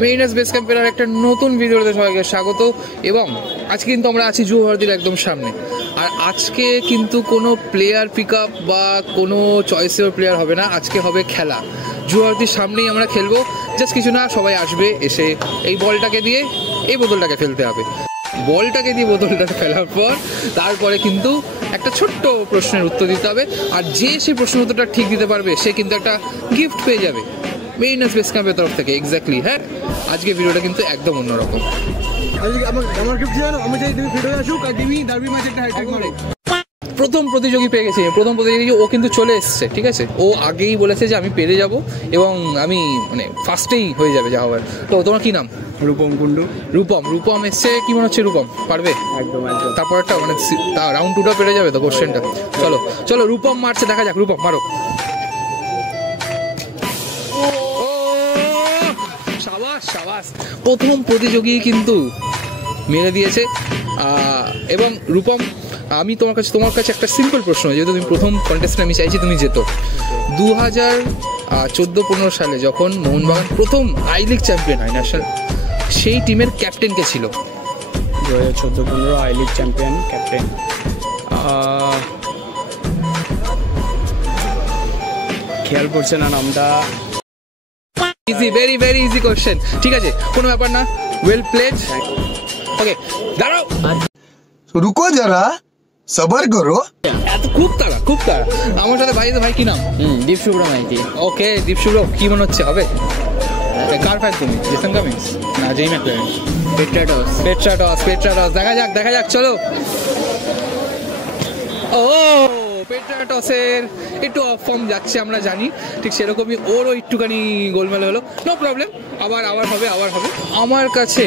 মেরিনাস base ক্যাম্পের আর একটা নতুন ভিডিওতে সবাইকে স্বাগত। এবং আজকে কিন্তু আমরা আছি যুব ভারতীর একদম সামনে। আর আজকে কিন্তু কোনো প্লেয়ার পিক আপ বা কোনো চয়েসের প্লেয়ার হবে না, আজকে হবে খেলা। যুব ভারতীর সামনেই আমরা খেলবো। জাস্ট কিছু না, সবাই আসবে, এসে এই বলটাকে দিয়ে এই বোতলটাকে ফেলতে হবে। বলটাকে দিয়ে বোতলটা ফেলার পর তারপরে কিন্তু একটা ছোট্ট প্রশ্নের উত্তর দিতে হবে। আর যে সেই প্রশ্নের উত্তরটা ঠিক দিতে পারবে সে কিন্তু একটা গিফট পেয়ে যাবে মেরিনাস বেস ক্যাম্পের তরফ থেকে। এক্স্যাক্টলি, হ্যাঁ, আজকে ভিডিওটা কিন্তু একদম অন্যরকম। প্রথম প্রতিযোগী পেয়ে গেছে, প্রথম প্রতিযোগী ও কিন্তু চলে এসছে, ঠিক আছে। ও আগেই বলেছে যে আমি পেরে যাব এবং আমি মানে ফার্স্টেই হয়ে যাবে যা হবার। তো তোমার কি নাম? রূপম কুন্ডু। রূপম এসছে, কি মনে হচ্ছে রূপম পারবে? একদম একদম। তারপরটা মানে রাউন্ড 2টা পেরে যাবে তো কোশ্চেনটা। চলো চলো, রূপম মারছে, দেখা যাক। রূপম মারো। সাবাস, প্রথম প্রতিযোগী কিন্তু মেরে দিয়েছে। এবং রূপম, আমি তোমার কাছে একটা সিম্পল প্রশ্ন, যেহেতু তুমি প্রথম কন্টেস্টে, আমি চাইছি তুমি যেত। 2014-15 সালে যখন মোহনবাগান প্রথম আই লিগ চ্যাম্পিয়ন হয় ন্যাশনাল, সেই টিমের ক্যাপ্টেন কে ছিল? 2014-15 আই লিগ চ্যাম্পিয়ন ক্যাপ্টেন খেয়াল করছে না নামটা। Easy, very very easy question. ঠিক আছে, কোনো ব্যাপার না, ওয়েল প্লেড। ওকে, দাঁড়াও, রুকো যারা, সবার করো। এত খুব তাড়া আমার সাথে। ভাই কি নাম? দীপ শুভ্র মাইতি। ওকে, দীপ শুভ্র, কি মনে হচ্ছে হবে? কার ফ্যান তুমি? জেসন কামিন্স না জেই ম্যাকলারেন? পেট্রাটস। দেখা যাক, চলো। ও, পেট্রাটসের একটু অফ ফর্ম যাচ্ছে, আমরা জানি, ঠিক সেরকমই ওরও একটুখানি গোলমাল হলো। নো প্রবলেম, আবার হবে। আমার কাছে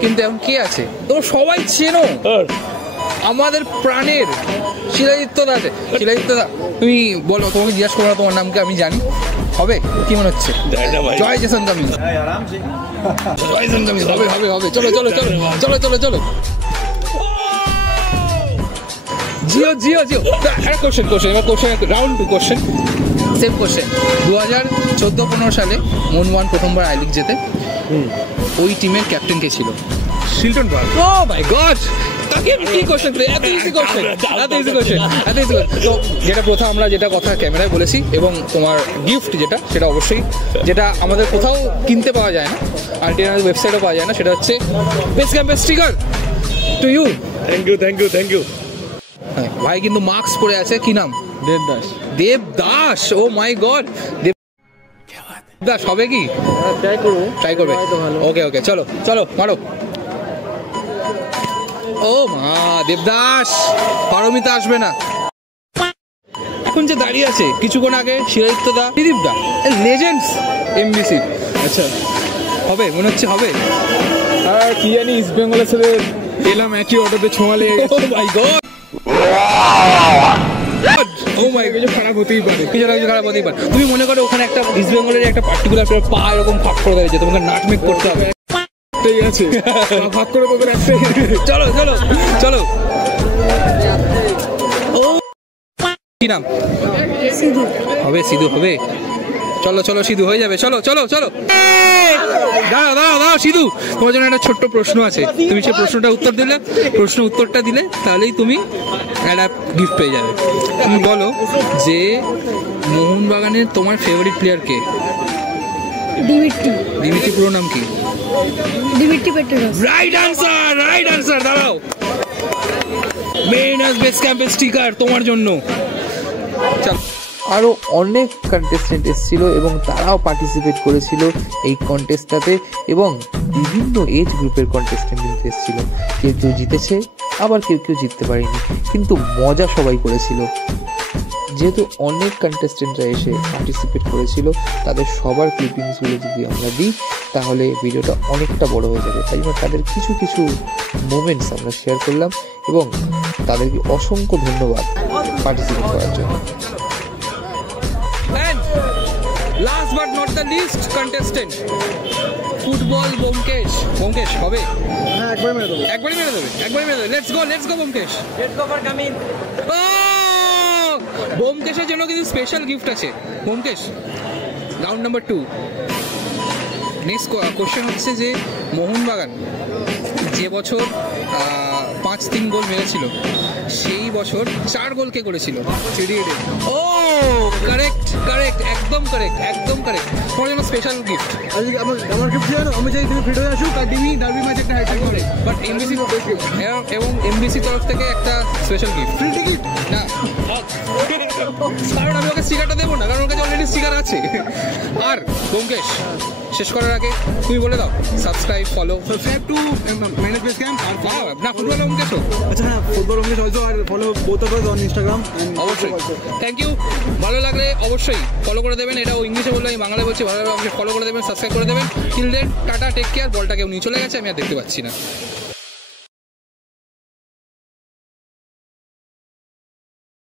কিন্তু এখন কে আছে? তো সবাই চেনো, আমাদের প্রাণের শিলাজিৎ দা আছে। শিলাজিৎ দা, তুমি বলো, তোমাকে জিজ্ঞাসা করো না তোমার নামকে, আমি জানি। হবে, কি মনে হচ্ছে? জয় জেসন কামিন্স। হবে। চলো। Jio. Question, round 2 question, same question. 2014-15 সালে মোহনবাগান প্রথমবার আই লিগ জেতে, ওই টিমের ক্যাপ্টেন কে ছিল? শিল্টন পাল। ও মাই গড, কি কোশ্চেন, এত ইজি কোশ্চেন। তো যেটা প্রথম আমরা যেটা কথা ক্যামেরায় বলেছি, এবং তোমার গিফট সেটা অবশ্যই, যেটা আমাদের কোথাও কিনতে পাওয়া যায় না, আলটিমেট ওয়েবসাইটও পাওয়া যায় না, সেটা হচ্ছে বেস ক্যাম্পের sticker. To you. Thank you. হ্যাঁ, ভাই কিন্তু মার্কস পরে আছে। কি নাম? Devdas. Oh my god, Devdas হবে কি? ট্রাই করবে। ওকে, চলো মারো। ও মা, দেবদাস, পারমিতা আসবে না। এখন যে দাঁড়িয়ে আছে, কিছুক্ষণ আগে শিলাজিৎ দা, ত্রিদীপ দা, লেজেন্ডস এমবিসি। আচ্ছা, হবে মনে হচ্ছে? হবে। আর কি জানি, ইস্ট বেঙ্গলের সাথে এলাম একই অটোতে, ছোঁয়ালে। ও মাই গড, কিছু খারাপ হতেই পারে। তুমি মনে করো ওখানে একটা ইস্ট বেঙ্গলের একটা পার্টিকুলার পা এরকম ফাঁক করে দেয়, যে তোমাকে নাটমেক করতে হবে। আছে ভাগ করে তোদের একটাই। চলো। ও, কি নাম? সিধু হবে। চলো সিধু হয়ে যাবে। চলো। দাঁড়াও সিধু, তোমার জন্য একটা ছোট্ট প্রশ্ন আছে। তুমি সেই উত্তরটা দিলে তাহলেই তুমি একটা গিফট পেয়ে যাবে। তুমি বলো যে মোহনবাগানের তোমার ফেভারিট প্লেয়ার কে? ডিমিট্রি পুরো নাম কি? Dmitry Petratos. Right answer. দাঁড়াও, মেরিনাস বেস ক্যাম্পের স্টিকার তোমার জন্য। আরও অনেক কন্টেস্টেন্ট এসেছিল এবং তারাও পার্টিসিপেট করেছিল এই কন্টেস্টটাতে, এবং বিভিন্ন এজ গ্রুপের কন্টেস্টেন্ট কিন্তু এসেছিল। কেউ জিতেছে, আবার কেউ জিততে পারেনি, কিন্তু মজা সবাই করেছিল। যেহেতু অনেক কন্টেস্টেন্টরা এসে পার্টিসিপেট করেছিল, তাদের সবার ক্লিপিংসগুলো যদি আমরা দিই তাহলে ভিডিওটা অনেকটা বড় হয়ে যাবে। তাই তাদের কিছু মোমেন্টস আমরা শেয়ার করলাম, এবং তাদেরকে অসংখ্য ধন্যবাদ পার্টিসিপেট করার জন্য। Last but not the least contestant, football Byomkesh হবে। হ্যাঁ, একবারই মেরে দেবে। Let's go Byomkesh. বোমকেশের জন্য কিন্তু স্পেশাল গিফট আছে। Byomkesh, round number 2। Next question হচ্ছে যে মোহনবাগান যে বছর 5-3 গোল মেরেছিল সেই বছর 4 গোল কে করেছিল? ও কারেক্ট কারেক্ট, একদম কারেক্ট, একদম কারেক্ট। তোমার জন্য স্পেশাল গিফট। আজকে আমার গিফট ছিল না, আমি চাই তুমি ভিডিও আসুক আর ডার্বি ম্যাচ একটা হাইলাইট করে। বাট এমবিসি এবং এমবিসি তরফ থেকে একটা স্পেশাল গিফট। ফ্রি টিকিট না, কারণ আমি ওকে স্টিকারটা দেবো না, কারণ ওর কাছে অলরেডি স্টিকার আছে। আর ব্যোমকেশ, শেষ করার আগে তুমি বলে দাও subscribe, follow. Subscribe to manage base camp আর না, ফুটবল ব্যোমকেশ। আচ্ছা হ্যাঁ, ফুটবল অফিস অলসো আর follow both of us on Instagram. অবশ্যই, থ্যাংক ইউ। ভালো লাগলে অবশ্যই ফলো করে দেবেন। এটা ও ইংলিশে বললে, আমি বাংলায় বলছি। ভালো লাগলে আমাকে ফলো করে দেবেন, সাবস্ক্রাইব করে দেবেন। Till then tata, take care. বলটা কেউ নিয়ে চলে গেছে, আমি আর দেখতে পাচ্ছি না।